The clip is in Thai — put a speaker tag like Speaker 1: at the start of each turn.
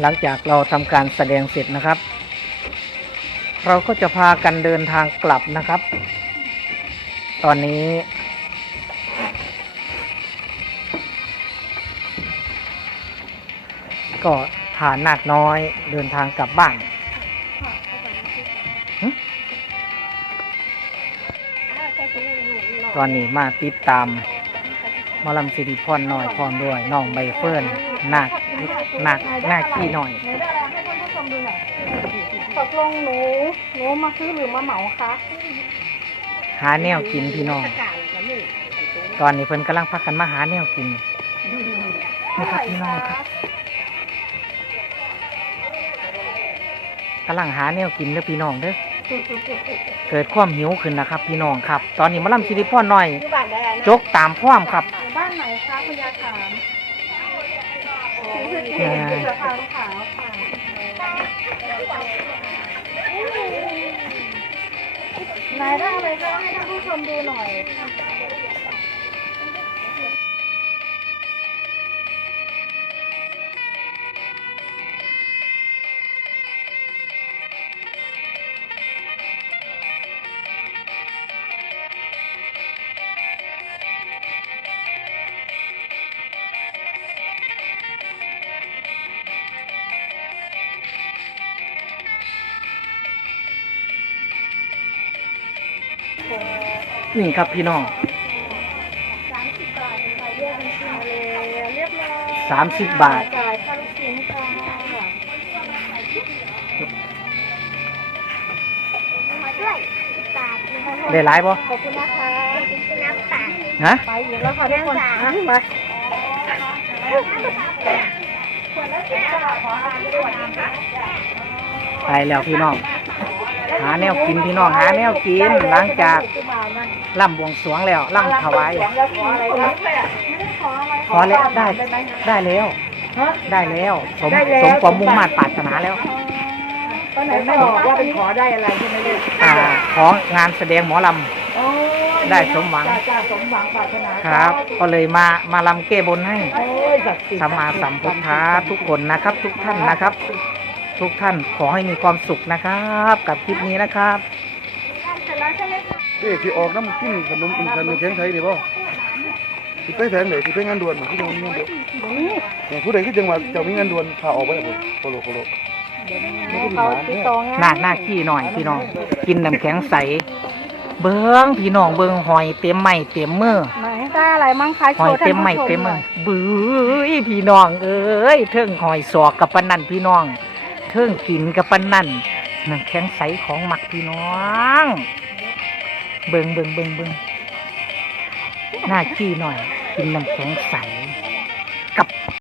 Speaker 1: หลังจากเราทำการแสดงเสร็จนะครับ เราก็จะพากันเดินทางกลับนะครับ ตอนนี้ ก็พานนาคน้อยเดินทางกลับบ้านตอนนี้มาติดตามมอลำสิริพรน้อยพร้อมด้วยน้องใบเฟิร์นนาค นาคนาคขี้หน่อย
Speaker 2: ไหนได้อะไรให้ท่านผู้ชมดูหน่อยตกลงหนูหนูมาซื้อหรือมาเหมาคะ
Speaker 1: หาแนวกินพี่น้อง ตอนนี้เพิ่นกำลังพักกันมาหาแนวกินนะครับพี่น้องครับกำลังหาแนวกินเด้อพี่น้องเด้อเกิดความหิวขึ้นนะครับ พี่น้องครับ ตอนนี้หมอลำสิริพรน้อย
Speaker 2: อยู่บ้านได้นะ
Speaker 1: จกตามพร้อมครับ
Speaker 2: อยู่บ้านไหนคะพญาขามสีสะ เสือขาวขาวค่ะไหนได้อะไรก็ให้ท่านผู้ชมดูหน่อย
Speaker 1: นี่ครับพี่น้อง
Speaker 2: สามสิบบาทเป็นใบเรียกเป็นชิ้นเลยเรียบร้อย
Speaker 1: สา
Speaker 2: ยค่าลูกชิ้นค่ะมาด้วยบาท
Speaker 1: ได้หลายบ่
Speaker 2: ขอบคุณนะคะน้ำตา
Speaker 1: ฮะ
Speaker 2: ไปอีกแล้วค่ะทุกคนไปขวดละสิบบาทขอทานด้วยนะคะ
Speaker 1: ไปแล้วพี่น้อง หาแนวกินพี่น้องหาแนวกินหลังจากล่ำบวงสรวงแล้วล่ำถวาย
Speaker 2: แล้วขออะไรคะไม่ได้ขออะไร
Speaker 1: ขอแล้วได้
Speaker 2: ไหม
Speaker 1: ได้แล้ว
Speaker 2: ฮะ
Speaker 1: ได้แล้วสม
Speaker 2: ได้แล้ว
Speaker 1: สมความมุ่งมั่นปรารถนาแล้ว
Speaker 2: ตอนไหนไม่บอกว่าเป็นขอได้อะไรใช่ไหมลูก
Speaker 1: อ่าของานแสดงหมอล
Speaker 2: โอ้
Speaker 1: ได้สมหวัง
Speaker 2: จ้าจ้าสมหวังปรารถนาำ
Speaker 1: ครับ ก็เลยมามาลำแก้บนให้
Speaker 2: โอ้ยศักดิ์สิทธิ์
Speaker 1: สัมมาสัมพุทธาทุกคนนะครับ ทุกท่านนะครับ ทุกท่านขอให้มีความสุขนะครับ กับคลิปนี้นะครับ
Speaker 2: เสร็จแล้วใช่ไหมคะ
Speaker 3: เอ๊ะที่ออกน้ำกินขนมขนมแข็งไทยนี่ป่ะที่ไปแทนไหนที่ไปงานด่วนที่ตรงนี้งานด่วนเนี่ยผู้ใดที่จังหวัดเจ้ามีงานด่วนพาออกไปเลยโคโลโคโลไม่ได้มี
Speaker 2: เขา
Speaker 3: หมา
Speaker 2: ติด
Speaker 3: เนี่ย
Speaker 2: ต่องาน
Speaker 1: หน้าหน้าขี้หน่อยพี่น้อง กินน้ำแข็งใส เบิ้งพี่น้องเบิ้งหอยเต็มไม้เต็มมือ
Speaker 2: ไหนได้อะไรมั่งคะ
Speaker 1: ห
Speaker 2: โช
Speaker 1: อย
Speaker 2: ว์ท่า
Speaker 1: เต็
Speaker 2: น
Speaker 1: ม
Speaker 2: ผู้
Speaker 1: ไม้
Speaker 2: ชม
Speaker 1: เต็ม
Speaker 2: ห
Speaker 1: มื
Speaker 2: น่
Speaker 1: อ
Speaker 2: อย
Speaker 1: บื้อพี่น้องเอ้ยเทิงหอยสอกกับปานนั่นพี่น้อง เทิงกินกับปันนั่นน้ำแข็งใสของหมักพี่น้อง เบิงเบิงเบิงเบิงหน้าขี้หน่อย กินน้ำแข็งใสกับ